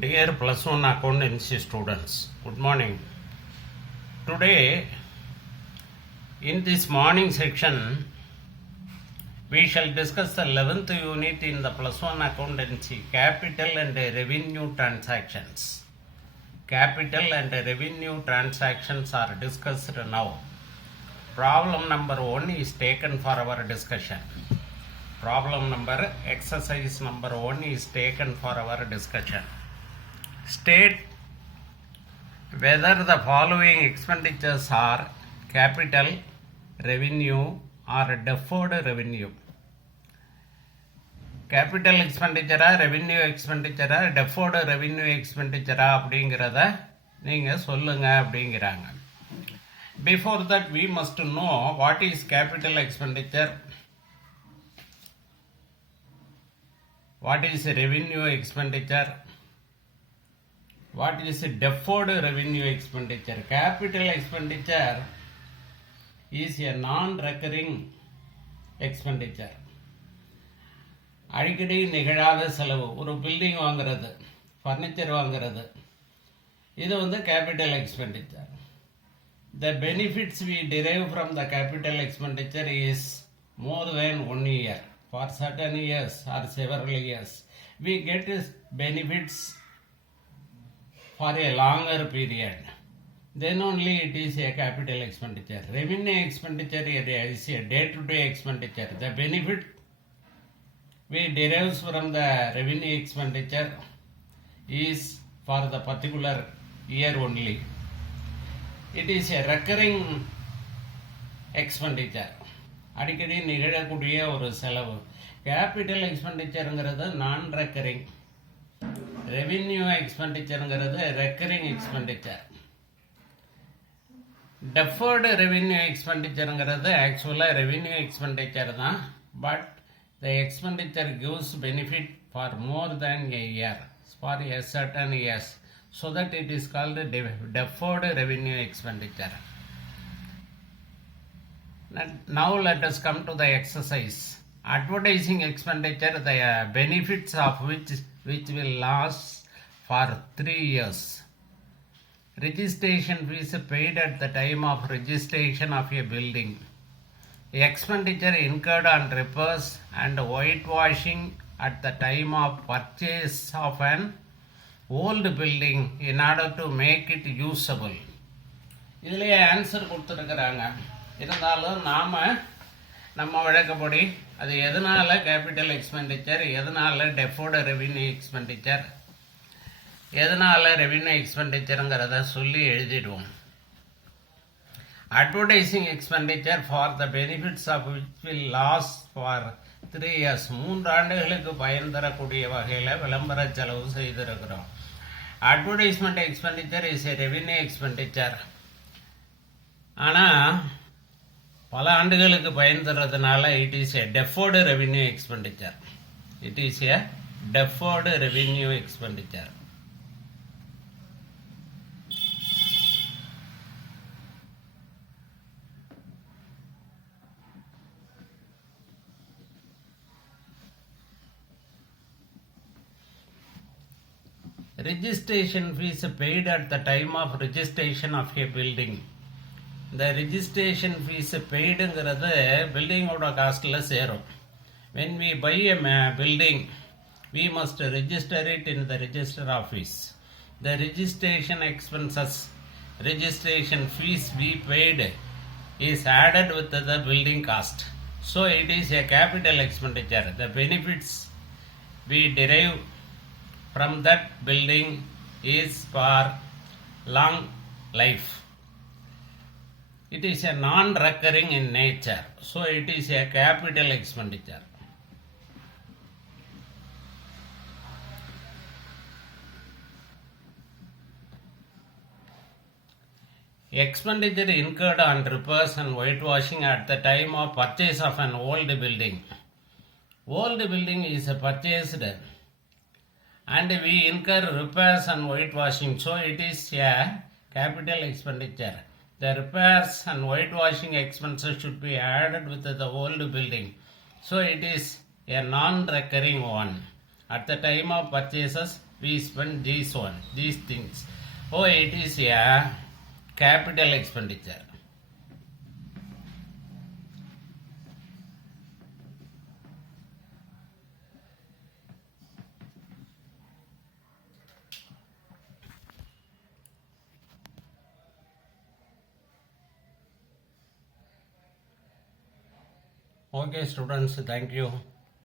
Dear plus one accountancy students, good morning. Today, in this morning section, we shall discuss the 11th unit in the plus one accountancy, capital and revenue transactions. Capital and revenue transactions are discussed now. Problem number 1 is taken for our discussion. Exercise number 1 is taken for our discussion. State whether the following expenditures are capital, revenue or deferred revenue. Capital expenditure, revenue expenditure, deferred revenue expenditure அப்படிங்கிறத நீங்கள் சொல்லுங்க அப்படிங்கிறாங்க. Before that we must know what is capital expenditure, what is revenue expenditure, what is deferred revenue expenditure. Capital expenditure is a non-recurring expenditure. அடிக்கடி நிகழாத செலவு. ஒரு பில்டிங் வாங்குறது, ஃபர்னிச்சர் வாங்குறது, இது வந்து capital expenditure. The benefits we derive from the capital expenditure is more than 1 year. For certain years or several years, we get benefits for a longer period. Then only it is a capital expenditure. Revenue expenditure is a day-to-day expenditure. The benefit we derive from the revenue expenditure is for the particular year only. It is a recurring expenditure. அடிக்கடி நிகழக்கூடிய ஒரு செலவு. Capital எக்ஸ்பெண்டிச்சருங்கிறது non recurring, revenue எக்ஸ்பெண்டிச்சருங்கிறது recurring expenditure. Deferred revenue எக்ஸ்பெண்டிச்சருங்கிறது ஆக்சுவலாக revenue expenditure தான், but the expenditure gives benefit for more than a year, for a certain years, so that it is called deferred revenue expenditure. Now let us come to the exercise. Advertising expenditure, the benefits of which will last for 3 years. Registration fees paid at the time of registration of a building. Expenditure incurred on repairs and whitewashing at the time of purchase of an old building in order to make it usable. இதிலே answer கொடுத்துருக்குறாங்க. இருந்தாலும் நம்ம வழக்கப்படி அது எதனால் capital expenditure, எதனால் deferred revenue expenditure, எதனால் revenue எக்ஸ்பெண்டிச்சருங்கிறத சொல்லி எழுதிடுவோம். Advertising expenditure for the benefits of which will last for 3 years, 3 ஆண்டுகளுக்கு பயன் தரக்கூடிய வகையில் விளம்பர செலவு செய்திருக்கிறோம். Advertisement expenditure is a revenue expenditure. ஆனால் பல ஆண்டுகளுக்கு பயன் தர்றதுனால it is a deferred revenue expenditure. It is a deferred revenue expenditure. Registration fees paid at the time of registration of a building. இந்த registration fees paidங்கிறது பில்டிங்கோட காஸ்டில் சேரும். When we buy a building, we must register it in the register office. The registration expenses, registration fees we paid is added with the building cost. So it is a capital expenditure. The benefits we derive from that building is for long life. It is a non-recurring in nature, so it is a capital expenditure. Expenditure incurred on repairs and whitewashing at the time of purchase of an old building. Old building is purchased and we incur repairs and whitewashing, so it is a capital expenditure. The repairs and whitewashing expenses should be added with the old building, so it is a non-recurring one. At the time of purchases, we spend these things. Oh, it is a capital expenditure. Okay, students, thank you.